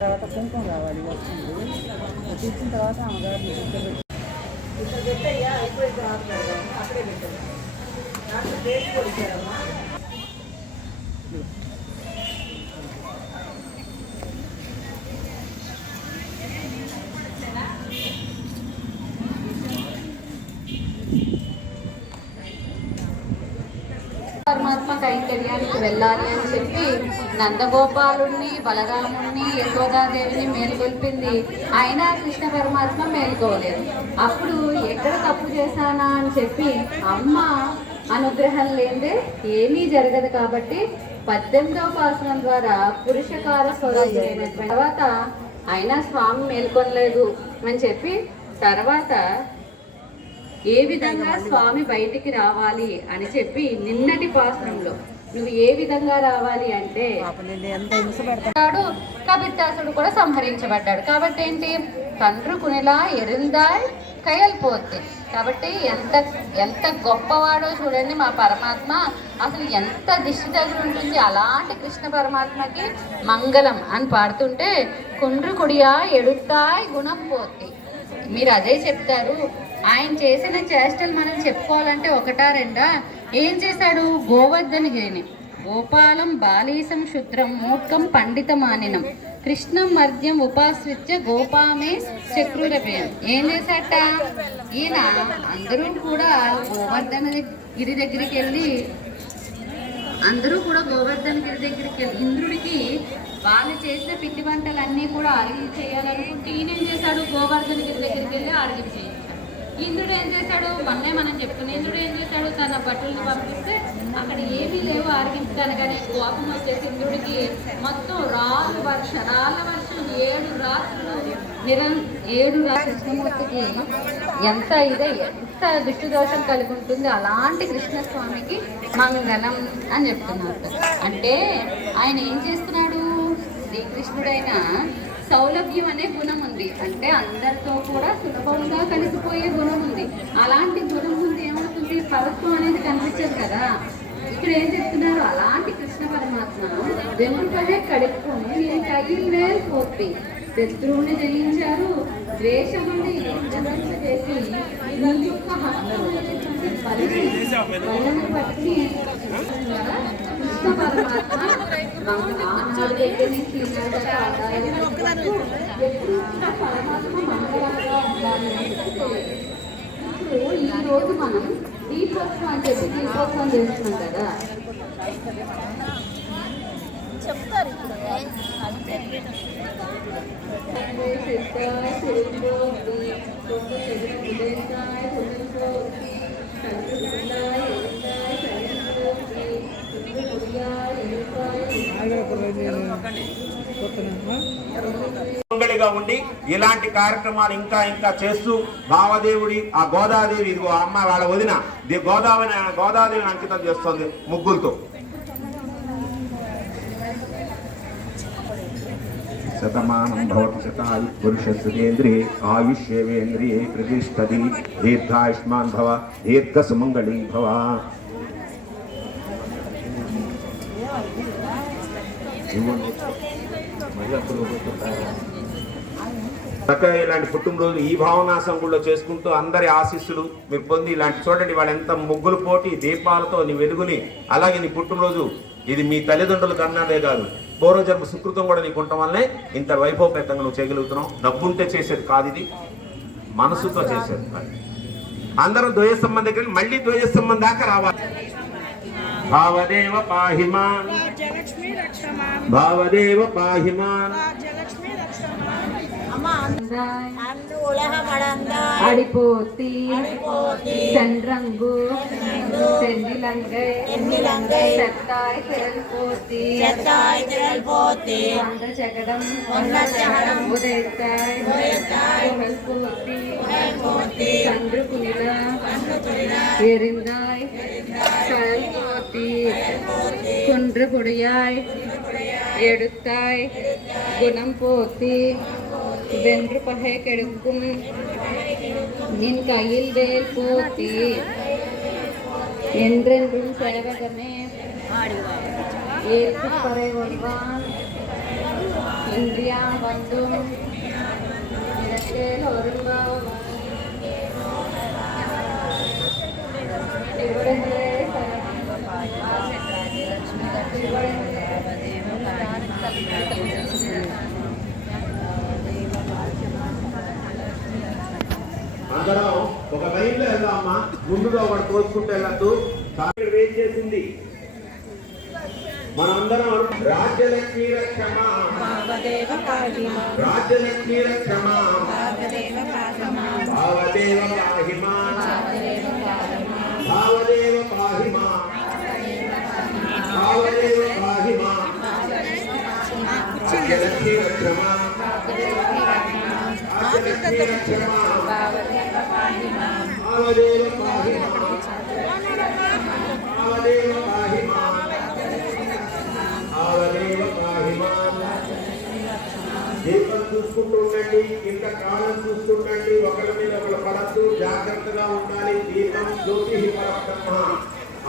తర్వాత కుంకుమ కావాలి వస్తుంది అది ఇచ్చిన తర్వాత ఇక్కడ పెట్టయ్యా. అక్కడే పెట్టాను ఇచ్చారమ్మా పరమాత్మ కైంకర్యానికి వెళ్ళాలి నందగోపాలుణ్ణి బలరాముణ్ణి యశోదాదేవిని మేల్కొల్పింది. అయినా కృష్ణ పరమాత్మ మేల్కోలేదు. అప్పుడు ఎక్కడ తప్పు చేశానా అని చెప్పి అమ్మ అనుగ్రహం లేదే ఏమీ జరగదు కాబట్టి పద్దెనిమిదవ పాసనం ద్వారా పురుషకార స్వరూపుడైనటువంటి తర్వాత అయినా స్వామి మేల్కొనలేదు అని చెప్పి తర్వాత ఏ విధంగా స్వామి బయటికి రావాలి అని చెప్పి నిన్నటి పాసనంలో నువ్వు ఏ విధంగా రావాలి అంటే కబిత్తాసుడు కూడా సంహరించబడ్డాడు. కాబట్టి ఏంటి? తండ్రి కునిలా ఎరిందాయ్ కయల్పోద్ది కాబట్టి ఎంత ఎంత గొప్పవాడో చూడండి మా పరమాత్మ. అసలు ఎంత దిష్టి దగ్గర ఉంటుంది అలాంటి కృష్ణ పరమాత్మకి మంగళం అని పాడుతుంటే కుండ్రు కుడియా ఎడుతాయ్ గుణం పోద్ది మీరు అదే చెప్తారు. ఆయన చేసిన చేష్టలు మనం చెప్పుకోవాలంటే ఒకటా రెండా? ఏం చేశాడు? గోవర్ధనగిరిని గోపాలం బాలీసం శుద్రం మూర్ఖం పండితమానినం. కృష్ణం మద్యం ఉపాశ్రిత్య గోపామే చక్రూరపేయం ఏం చేశాట? ఈయన అందరూ కూడా గోవర్ధన గిరి దగ్గరికి వెళ్ళి అందరూ కూడా గోవర్ధన గిరి దగ్గరికి వెళ్ళి ఇంద్రుడికి వాళ్ళు చేసిన పిండి వంటలన్నీ కూడా అరిగి చేయాలనుకుంటే ఈయన ఏం చేశాడు? గోవర్ధన గిరి దగ్గరికి వెళ్ళి అరిగి చేయాలి. ఇంద్రుడు ఏం చేశాడు? మొన్నే మనం చెప్పుకుని ఇంద్రుడు ఏం చేశాడు? తన భటుల్ని పంపిస్తే అక్కడ ఏమీ లేవు ఆరగించడానికి కానీ కోపం వచ్చేసి ఇంద్రుడికి మొత్తం రాళ్ళు వర్ష రాళ్ళ వర్షం ఏడు రాత్రులు నిరం ఏడు రాత్రి కృష్ణమూర్తికి ఎంత ఇదే ఎంత దుష్టి దోషం కలిగి ఉంటుంది అలాంటి కృష్ణస్వామికి మంగళం అని చెప్తున్నారు. అంటే ఆయన ఏం చేస్తున్నాడు? శ్రీకృష్ణుడైన సౌలభ్యం అనే గుణం ఉంది. అంటే అందరితో కూడా సులభంగా కలిసిపోయే అలాంటి గుణం ముందు ఏమవుతుంది? పరత్వం అనేది కనిపించదు కదా. ఇక్కడ ఏం చెప్తున్నారు? అలాంటి కృష్ణ పరమాత్మ వెనుకనే కడుక్కొని నేను కయ్యిలే పోతి శత్రువుని జయించారు. ద్వేషముని చేసి నీ పట్టి కృష్ణ పరమాత్మ ఆనాడు దగ్గర నుంచి పరమాత్మ మంగళంగా ఉండాలి అని చెప్పి ఇప్పుడు ఈ రోజు మనం దీపోత్సవం అని చెప్పి దీపోత్సవం చేస్తున్నాం కదా. మంగళిగా ఉండి ఇలాంటి కార్యక్రమాలు ఇంకా ఇంకా చేస్తూ భావదేవుడి ఆ గోదాదేవి ఇదిగో అమ్మ వాళ్ళ వదిన గోదావరి గోదాదేవిని అంకితం చేస్తుంది ముగ్గులతో. శతమానం భవతి శతాయు పురుషసురేంద్రియే ఆయుష్యేవేంద్రియే ప్రతిష్టది దీర్ఘాయుష్మాన్ భవ దీర్ఘ సుమంగళీ భవ చక్కగా ఇలాంటి పుట్టినరోజు ఈ భావనాసం కూడా చేసుకుంటూ అందరి ఆశీస్సులు మీరు పొంది ఇలాంటి చూడండి వాళ్ళు ఎంత ముగ్గులు పోటీ దీపాలతో నీ వెలుగుని అలాగే నీ పుట్టినరోజు ఇది మీ తల్లిదండ్రులకు అన్నదే కాదు. పూర్వజన్మ సుకృతం కూడా నీకు ఉండటం వల్లనే ఇంత వైభవపేతంగా నువ్వు చేయగలుగుతున్నావు. డబ్బుంటే చేసేది కాదు ఇది. మనసుతో చేసేది కాదు. అందరూ ద్వయ సంబంధం దగ్గర మళ్ళీ ద్వయ సంబంధం దాకా రావాలి. भावदेव పాహి भावदेव భావదేవ పాహి మాం அடிபோத்தி சென்றங்கு செந்திலங்கை செத்தாய் திரள் போத்தி செத்தாய் திரள் போத்தி. வந்த ஜெகடம் எரிந்தாய். ஒன்று கொடியாய் எடுத்தாய் குணம் போத்தி வென்று பகை கெடுக்கும். நின் கையில் வேல் போத்தி என்றென்றும் சேவகமே ஏற்று பறை வருவான் இந்தியா வந்தும் இடத்தில் ஒருவம் ముందుగా ఒకటి తోసుకుంటూ వెళ్ళద్దు వేట్ చేసింది. మనందరం రాజ్యలక్ష్మీ రక్షమా. రాజ్యలక్ష్మీ రక్షమా. భావదేవ పాహిమా భావదేవ పాహిమా భావదేవ పాహిమా భావదేవ పాహిమా రాజ్యలక్ష్మీ రక్షమా. రాజ్యలక్ష్మీ రక్షమా. భావదేవ పాహిమా భావదేవ పాహిమా భావదేవ పాహిమా దీపం చూసుకుంటూ ఉండండి ఇంత కాలం చూస్తుండండి ఒకరి మీద ఒకరు పడద్దు జాగ్రత్తగా ఉండాలి. దీపం జ్యోతి పరబ్రహ్మ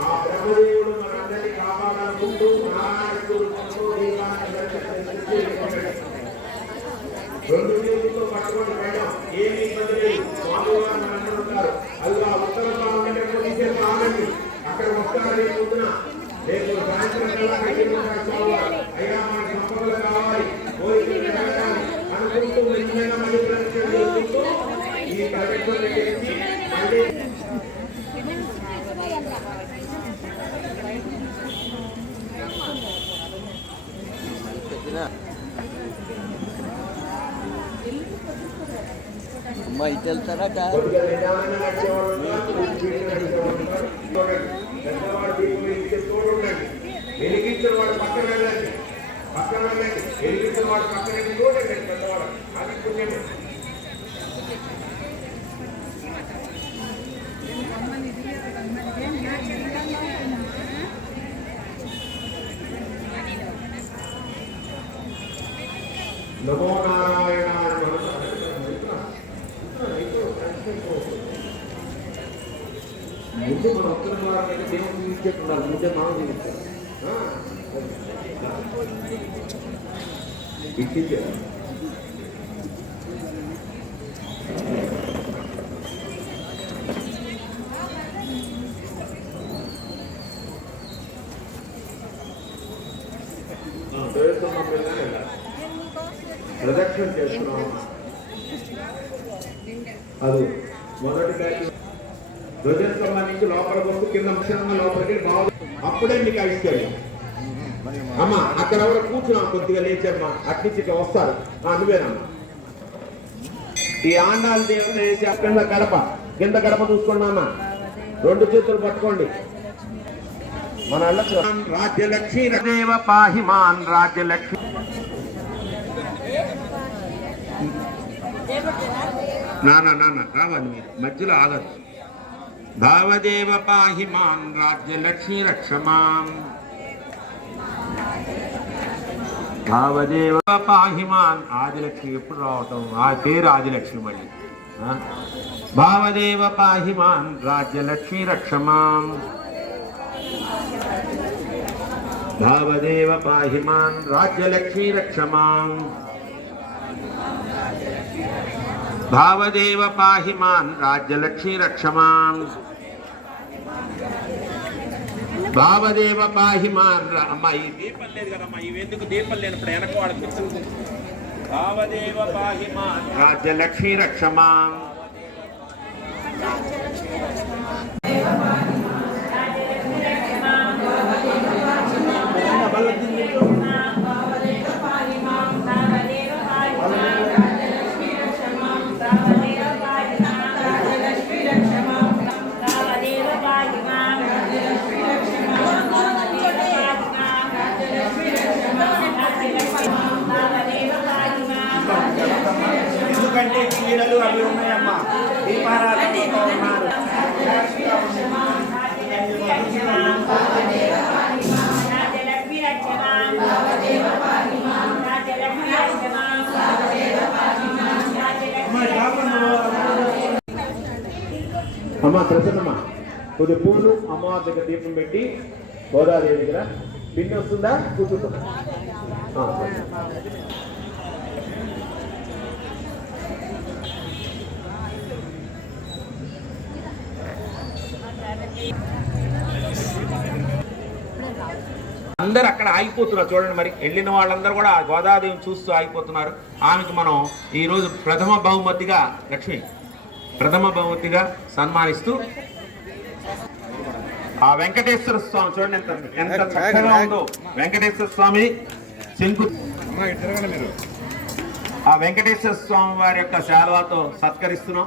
ఆ బ్రహ్మదేవుడు మనందరినీ కాపాడాలనుకుంటూ నారాయణుడు దీపాన్ని దర్శించి రెండు చేతులతో పట్టుకొని మేడం ఏమి ఇబ్బంది లేదు స్వామివారు మనందరూ ఉంటారు అది ఆ ఉత్తరంలో ఉండే కొద్దిసేపు ఆగండి అక్కడ వస్తారు రేపు పొద్దున రేపు సాయంత్రం కల్లా కట్టిన స్వామివారు అయ్యా మనకి సంపదలు కావాలి కోరికలు నెరవేరాలి అనుకుంటూ నిజమైన మళ్ళీ ప్రదక్షిణ చేసుకుంటూ ఈ ప్రదక్షిణ చేసి మళ్ళీ అమ్మ ఇటు వెళ్తారా కాదు కొద్దిగా నిదానంగా నడిచేవాళ్ళు ఉన్నారు, కొద్దిగా స్పీడ్గా నడిచేవాళ్ళు ఉన్నారు. చూడండి, పెద్దవాడు బయట వెళ్తారా కాదు వెలిగించిన వాడు పక్కన వెళ్ళండి పక్కన వెళ్ళండి వెలిగించిన వాడు పక్కన వెళ్ళి చూడండి పెద్దవాడు అది నమో ముందు మన ఉత్తర భారత దేవుడు ఉండాలి ముందే మనం చూపించాం ఇచ్చింది అప్పుడే మీకు ఐశ్వర్యం అమ్మ అక్కడ ఎవరు కూర్చున్నాం కొద్దిగా లేచమ్మా అట్నుంచి ఇక్కడ వస్తారు. ఆ, నువ్వేనమ్మా. ఈ ఆండాలు దేవుడు వేసి కింద గడప కింద గడప చూసుకోండి అన్న రెండు చేతులు పట్టుకోండి. మన రాజ్యలక్ష్మి దేవ పాహిమాన్ రాజ్యలక్ష్మి. నానా నాన్న రావాలి మీరు. మధ్యలో ఆగదు ధావదేవ పాహి మాన్ రాజ్యలక్ష్మి రక్షమాం ధావదేవ పాహి మాన్ ఆదిలక్ష్మి ఎప్పుడు రావటం? ఆ పేరు ఆదిలక్ష్మి మళ్ళీ. భావదేవ పాహి మాన్ రాజ్యలక్ష్మి రక్షమాం భావదేవ పాహి మాన్ రాజ్యలక్ష్మి రక్షమాం భావదేవ పాహిమాన్ రాజ్యలక్ష్మి రక్షమాం భావదేవ పాహిమాన్ రా- అమ్మా ఈ దీపం లేదు కదమ్మా ఇవి ఎందుకు దీపం లేనప్పుడు వెనక వాడుతుంది భావదేవ పాహిమాన్ రాజ్యలక్ష్మి రక్షమాం అమ్మ ప్రసన్నమ్మ కొద్ది పూలు అమ్మ దగ్గర దీపం పెట్టి గోదావరి దగ్గర పిన్ని వస్తుందా? కూర్చుందా Thank you. అందరు అక్కడ ఆగిపోతున్నారు. చూడండి మరి వెళ్ళిన వాళ్ళందరూ కూడా ఆ గోదాదేవిని చూస్తూ ఆగిపోతున్నారు. ఆమెకు మనం ఈరోజు ప్రథమ బహుమతిగా లక్ష్మి ప్రథమ బహుమతిగా సన్మానిస్తూ ఆ వెంకటేశ్వర స్వామి చూడండి ఎంత ఎంత చక్కగా ఉందో. వెంకటేశ్వర స్వామి శంకు ఆ వెంకటేశ్వర స్వామి వారి యొక్క శాలువాతో సత్కరిస్తున్నాం.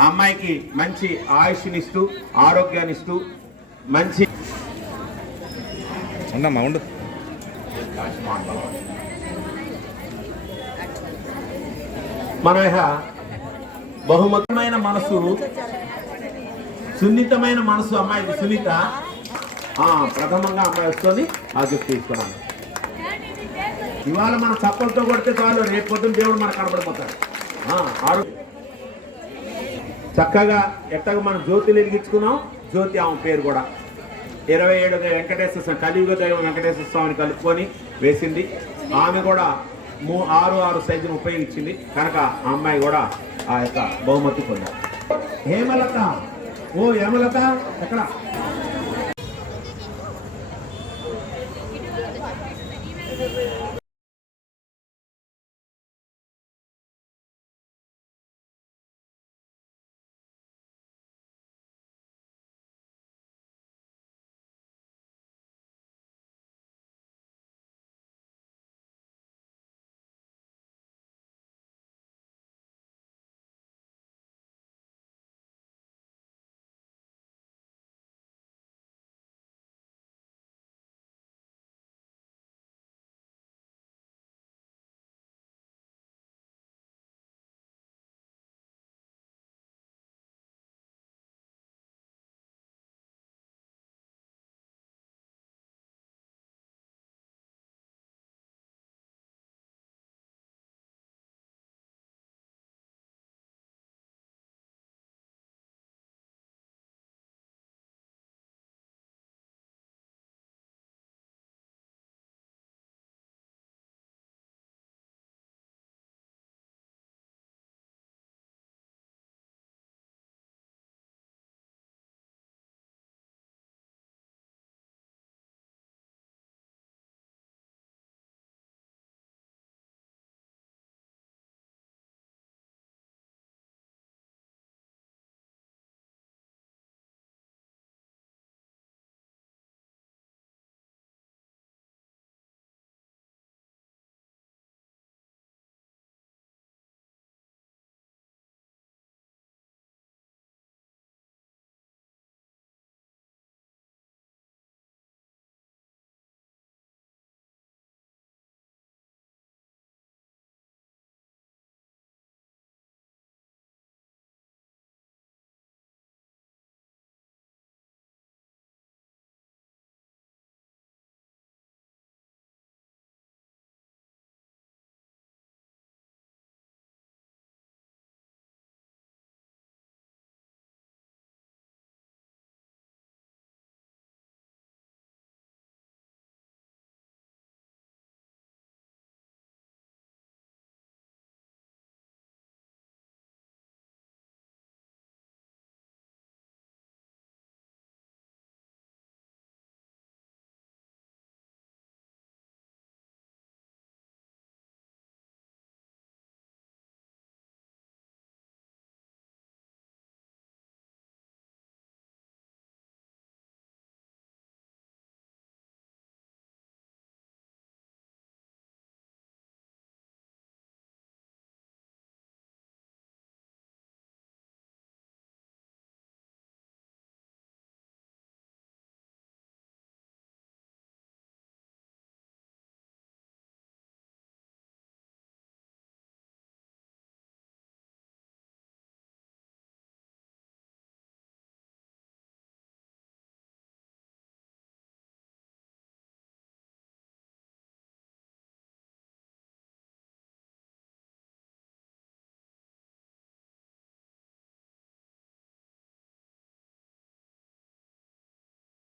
ఆ అమ్మాయికి మంచి ఆయుష్నిస్తూ ఆరోగ్యాన్ని ఇస్తూ మంచి ఉండమ్మా ఉండు. మన బహుమతమైన మనసు సున్నితమైన మనసు అమ్మాయికి సునీత ఆ, ప్రథమంగా అమ్మాయి వస్తుంది ఆ గిఫ్ట్ తీసుకున్నాను. ఇవాళ మన చప్పలతో కొడితే చాలు రేపు పొద్దున్న దేవుడు మనకు కనబడిపోతాడు. ఆ, చక్కగా ఎట్టగా మనం జ్యోతి వెలిగించుకున్నాం జ్యోతి ఆమె పేరు కూడా. ఇరవై ఏడు వెంకటేశ్వర స్వామి కలియుగ దైవం వెంకటేశ్వర స్వామిని కలుపుకొని వేసింది. ఆమె కూడా మూ ఆరు ఆరు సైజును ఉపయోగించింది. కనుక ఆ అమ్మాయి కూడా ఆ యొక్క బహుమతి పొందారు. హేమలత ఓ హేమలత ఎక్కడ?